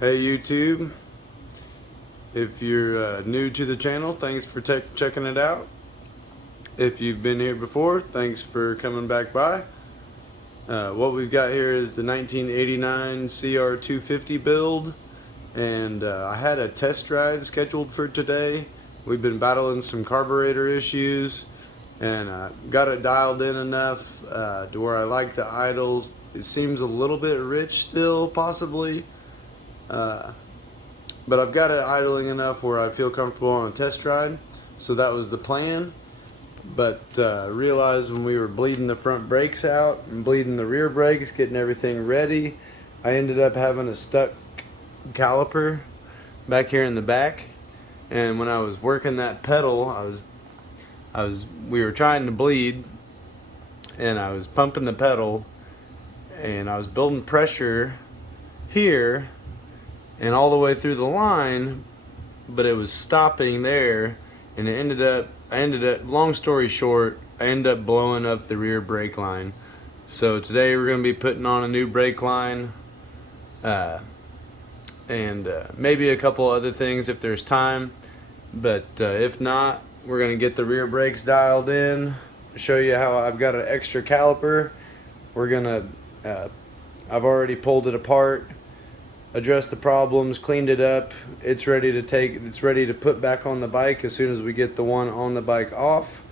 Hey YouTube, if you're new to the channel, thanks for checking it out. If you've been here before, thanks for coming back by. What we've got here is the 1989 CR250 build, and I had a test drive scheduled for today. We've been battling some carburetor issues, and got it dialed in enough to where I like the idles. It seems a little bit rich still, possibly. But I've got it idling enough where I feel comfortable on a test ride. So that was the plan. But realized when we were bleeding the front brakes out and bleeding the rear brakes, getting everything ready, I ended up having a stuck caliper back here in the back. And when I was working that pedal, we were trying to bleed, and I was pumping the pedal, and I was building pressure here and all the way through the line, but it was stopping there, and I ended up, long story short, I ended up blowing up the rear brake line. So today we're going to be putting on a new brake line, and maybe a couple other things if there's time, but if not, we're going to get the rear brakes dialed in, show you how I've got an extra caliper. We're going to, I've already pulled it apart, addressed the problems, cleaned it up. It's ready to put back on the bike as soon as we get the one on the bike off.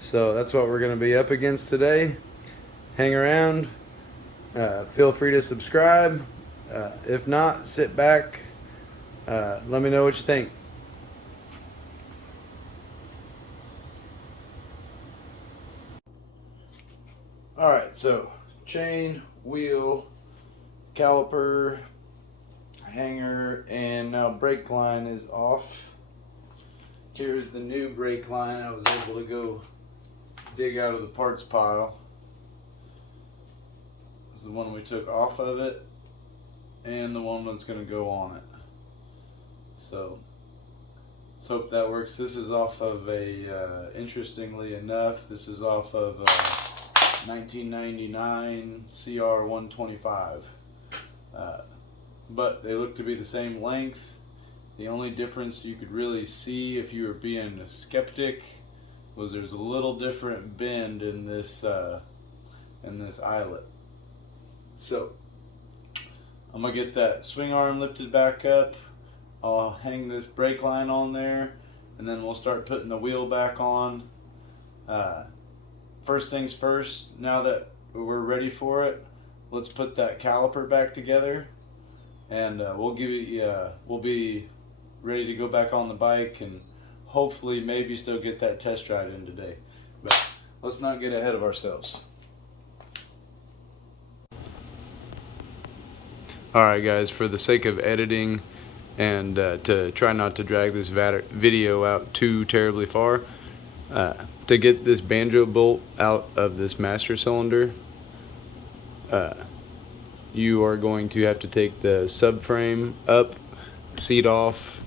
So that's what we're going to be up against today. Hang around. Feel free to subscribe. If not, sit back. Let me know what you think. Alright, so chain, wheel, caliper, hanger, and now brake line is off. Here's the new brake line I was able to go dig out of the parts pile. This is the one we took off of it, and the one that's going to go on it. So let's hope that works. This is off of a, interestingly enough, this is off of a 1999 CR125. But they look to be the same length. The only difference you could really see if you were being a skeptic was there's a little different bend in this eyelet. So I'm gonna get that swing arm lifted back up. I'll hang this brake line on there, and then we'll start putting the wheel back on. First things first, now that we're ready for it, let's put that caliper back together. And we'll be ready to go back on the bike, and hopefully maybe still get that test ride in today. But let's not get ahead of ourselves. Alright guys, for the sake of editing and to try not to drag this video out too terribly far, to get this banjo bolt out of this master cylinder, you are going to have to take the subframe up, seat off,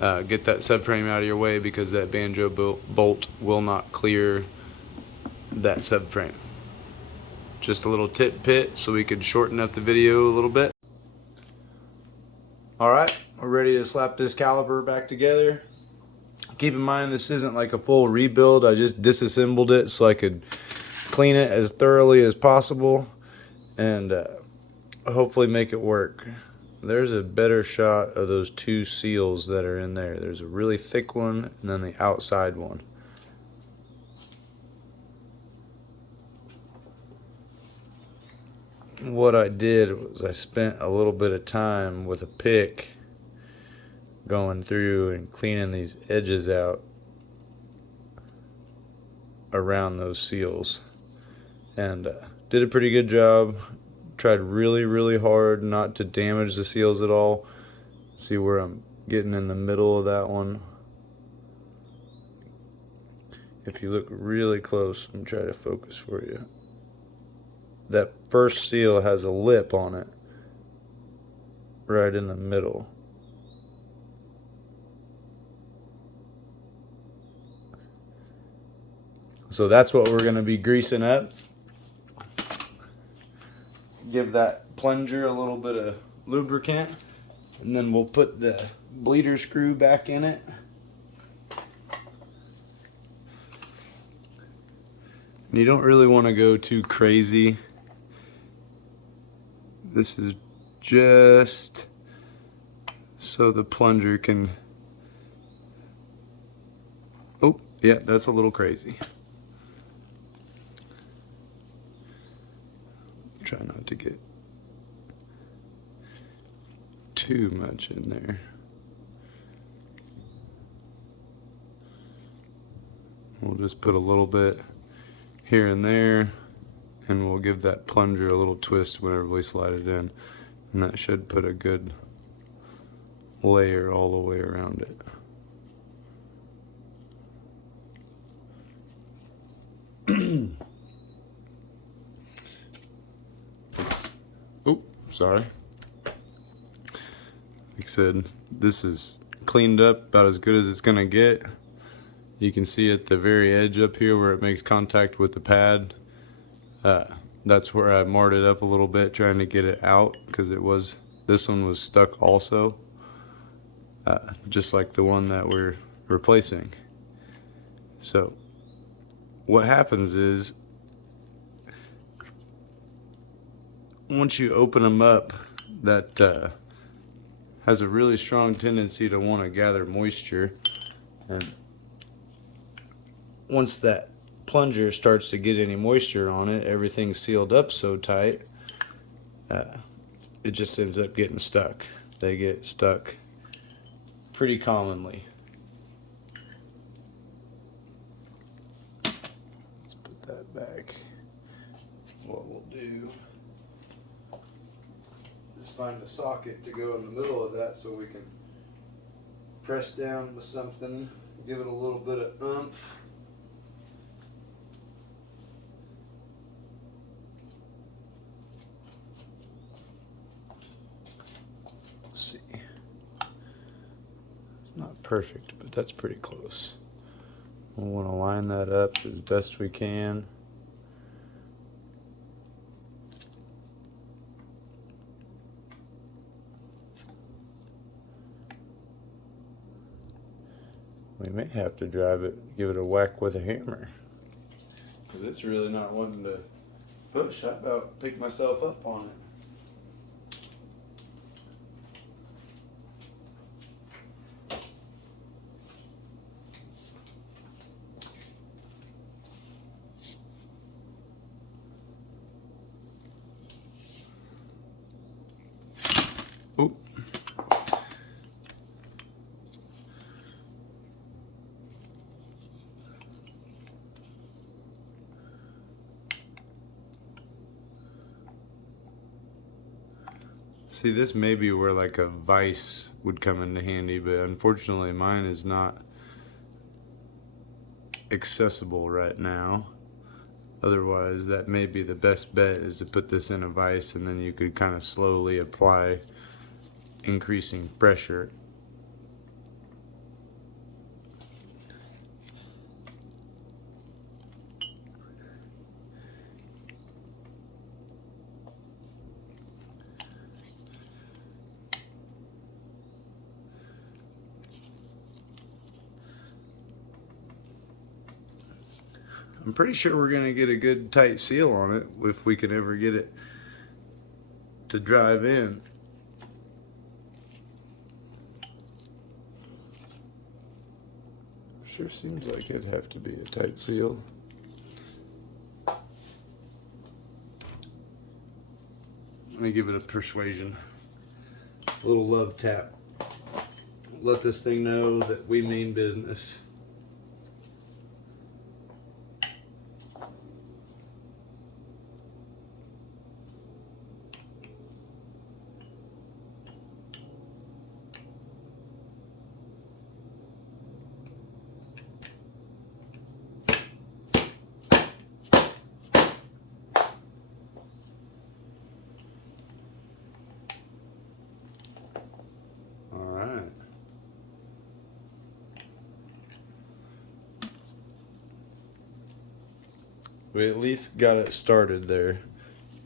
get that subframe out of your way, because that banjo bolt will not clear that subframe. Just a little pit so we could shorten up the video a little bit. Alright, we're ready to slap this caliper back together. Keep in mind this isn't like a full rebuild, I just disassembled it so I could clean it as thoroughly as possible and hopefully make it work. There's a better shot of those two seals that are in there. There's a really thick one and then the outside one. What I did was I spent a little bit of time with a pick going through and cleaning these edges out around those seals, and did a pretty good job. Tried really hard not to damage the seals at all. See where I'm getting in the middle of that one. If you look really close, I'm trying to focus for you. That first seal has a lip on it right in the middle. So that's what we're going to be greasing up. Give that plunger a little bit of lubricant, And then we'll put the bleeder screw back in it. And you don't really want to go too crazy. This is just so the plunger can... Oh, yeah, that's a little crazy. Try not to get too much in there. We'll just put a little bit here and there, and we'll give that plunger a little twist whenever we slide it in, and that should put a good layer all the way around it. Oh, sorry. Like I said, this is cleaned up about as good as it's gonna get. You can see at the very edge up here where it makes contact with the pad. That's where I marred it up a little bit, trying to get it out, because this one was stuck also, just like the one that we're replacing. So what happens is, once you open them up, that has a really strong tendency to want to gather moisture, and once that plunger starts to get any moisture on it, everything's sealed up so tight, it just ends up getting stuck. They get stuck pretty commonly. Let's put that back. What we'll do is find a socket to go in the middle of that so we can press down with something, give it a little bit of oomph. Let's see. It's not perfect, but that's pretty close. We'll want to line that up as best we can. We may have to give it a whack with a hammer, because it's really not wanting to push. I about picked myself up on it. Oop. See, this may be where like a vise would come into handy, but unfortunately mine is not accessible right now. Otherwise, that may be the best bet, is to put this in a vise, and then you could kind of slowly apply increasing pressure. I'm pretty sure we're going to get a good tight seal on it if we can ever get it to drive in. Sure seems like it'd have to be a tight seal. Let me give it a persuasion, a little love tap. Let this thing know that we mean business. We at least got it started there.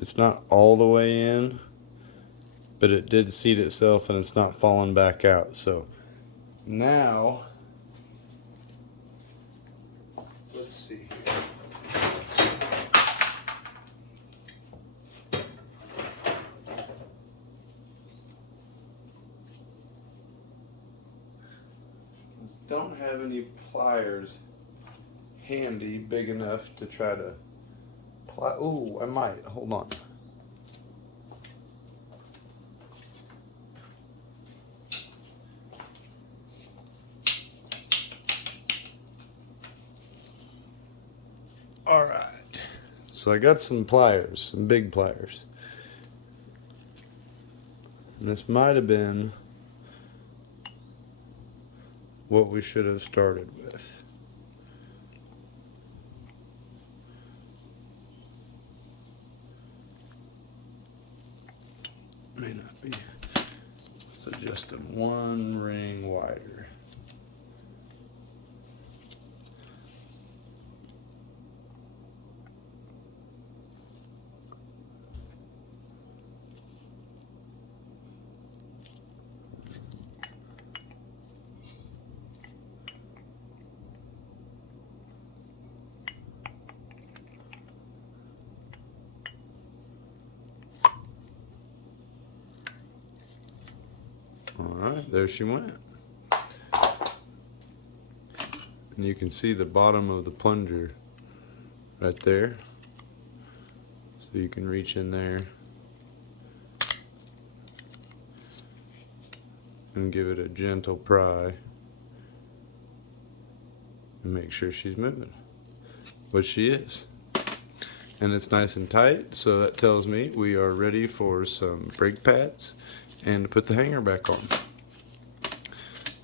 It's not all the way in, but it did seat itself and it's not falling back out. So now, let's see here. Don't have any pliers handy big enough to try to ply. Oh, I might. Hold on. All right. So I got some pliers, some big pliers. And this might have been what we should have started with. May not be. So just them one ring wider. Alright, there she went. And you can see the bottom of the plunger right there. So you can reach in there and give it a gentle pry and make sure she's moving, which she is. And it's nice and tight, so that tells me we are ready for some brake pads and to put the hanger back on.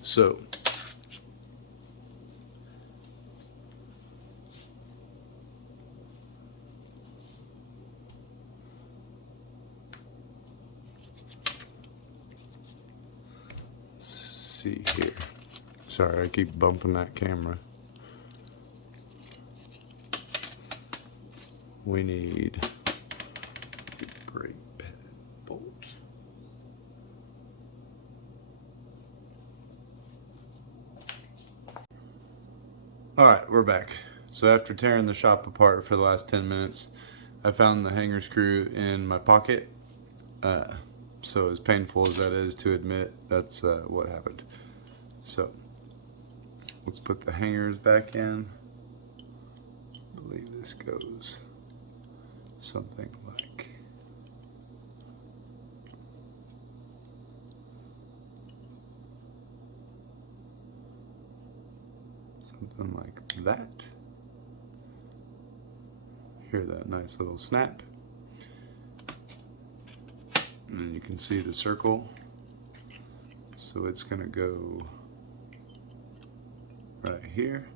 So let's see here. Sorry, I keep bumping that camera. We need a brake pad bolt. Alright, we're back. So after tearing the shop apart for the last 10 minutes, I found the hanger screw in my pocket. So as painful as that is to admit, that's what happened. So let's put the hangers back in. I believe this goes something like that. Hear that nice little snap. And then you can see the circle. So it's gonna go right here.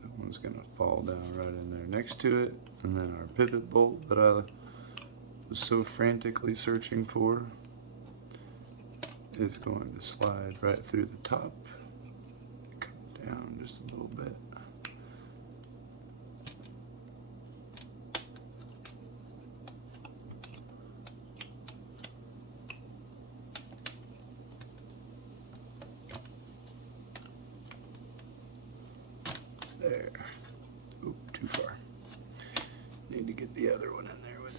That one's gonna fall down right in there next to it. And then our pivot bolt that I was so frantically searching for is going to slide right through the top, come down just a little bit. There. Oop, too far. Need to get the other one in there with it.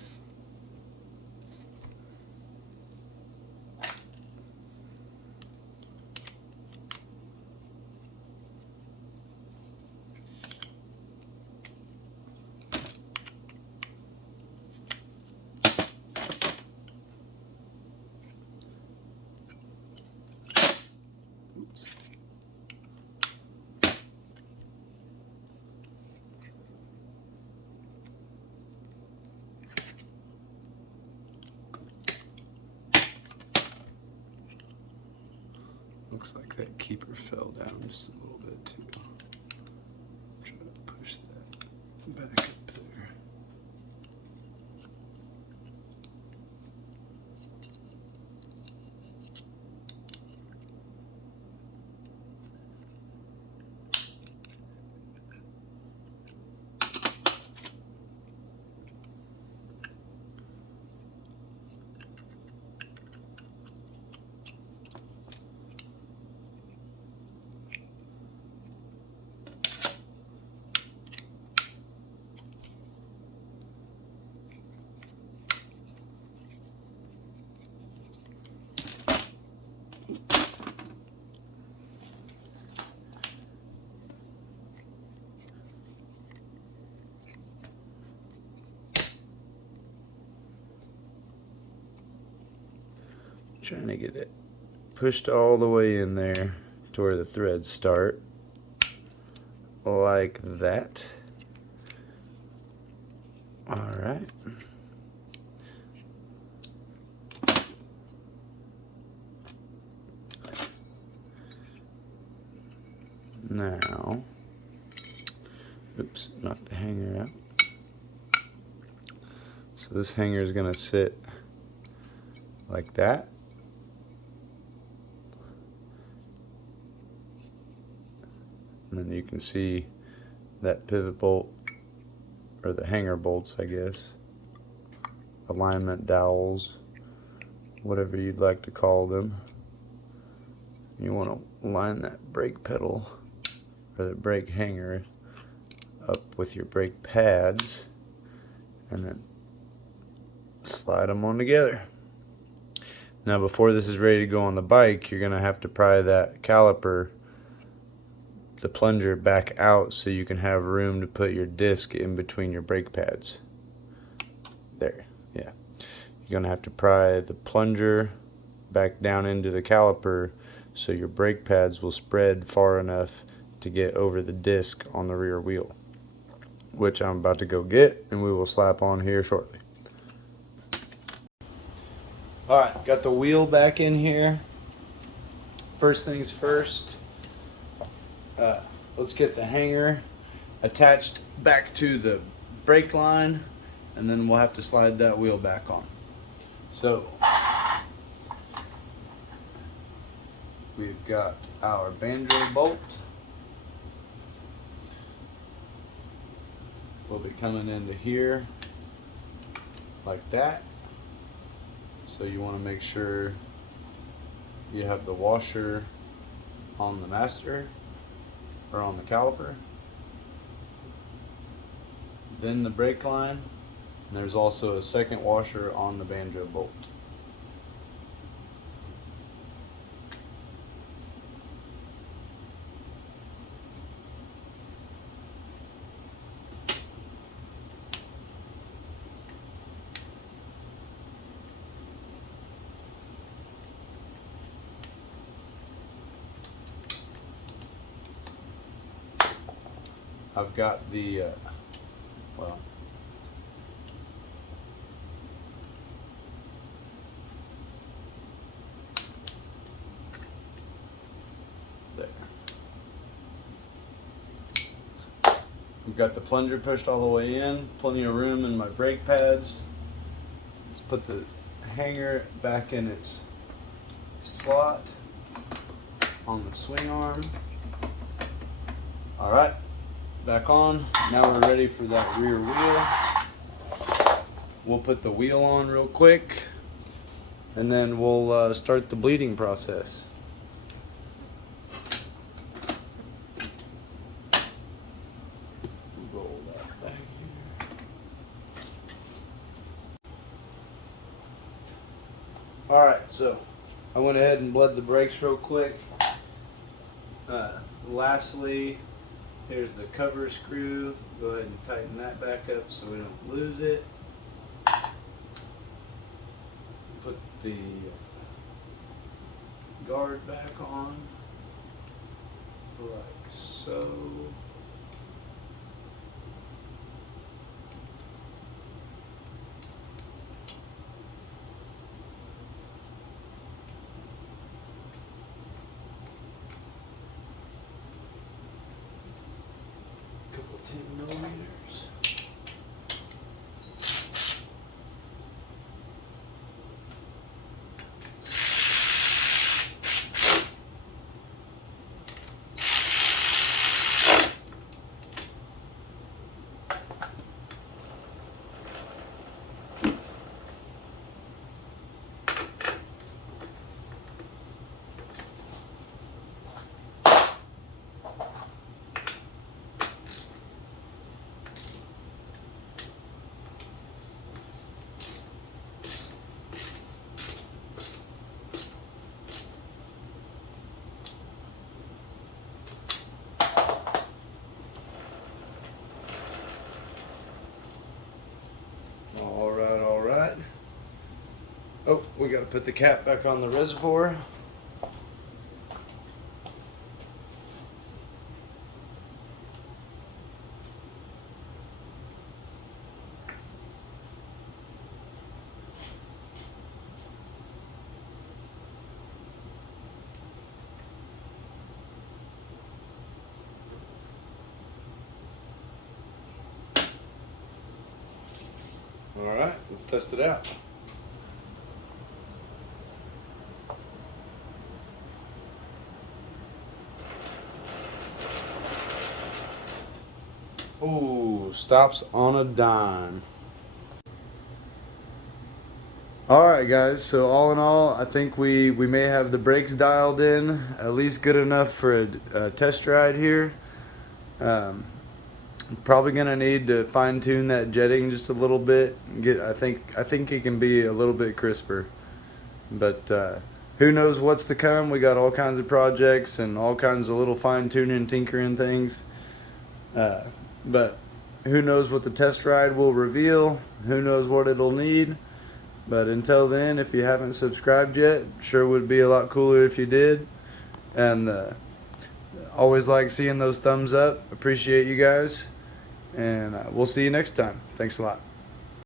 Oops. Looks like that keeper fell down just a little bit too. Try to push that back up there. Trying to get it pushed all the way in there to where the threads start, like that. All right. Now, oops, knocked the hanger out. So this hanger is going to sit like that. And then you can see that pivot bolt, or the hanger bolts, I guess, alignment dowels, whatever you'd like to call them. You want to line that brake pedal, or the brake hanger, up with your brake pads, and then slide them on together. Now before this is ready to go on the bike, you're going to have to pry that caliper, the plunger, back out so you can have room to put your disc in between your brake pads. There, yeah. You're going to have to pry the plunger back down into the caliper so your brake pads will spread far enough to get over the disc on the rear wheel, which I'm about to go get, and we will slap on here shortly. Alright, got the wheel back in here. First things first, let's get the hanger attached back to the brake line, and then we'll have to slide that wheel back on. So we've got our banjo bolt. Will be coming into here like that. So you want to make sure you have the washer on the master, or on the caliper, then the brake line, and there's also a second washer on the banjo bolt. I've got the, well, there. We've got the plunger pushed all the way in, plenty of room in my brake pads. Let's put the hanger back in its slot on the swing arm. All right. Back on. Now we're ready for that rear wheel. We'll put the wheel on real quick, and then we'll start the bleeding process. Roll that back here. Alright, so I went ahead and bled the brakes real quick. Lastly, here's the cover screw. Go ahead and tighten that back up so we don't lose it. Put the guard back on, like so. Couple 10mm. got to put the cap back on the reservoir. Alright, let's test it out. Ooh, stops on a dime. Alright guys, so all in all, I think we may have the brakes dialed in, at least good enough for a test ride here. Probably gonna need to fine tune that jetting just a little bit. I think it can be a little bit crisper, but who knows what's to come. We got all kinds of projects and all kinds of little fine tuning, tinkering things. But who knows what the test ride will reveal. Who knows what it'll need. But until then, if you haven't subscribed yet, sure would be a lot cooler if you did. And always like seeing those thumbs up. Appreciate you guys. And we'll see you next time. Thanks a lot.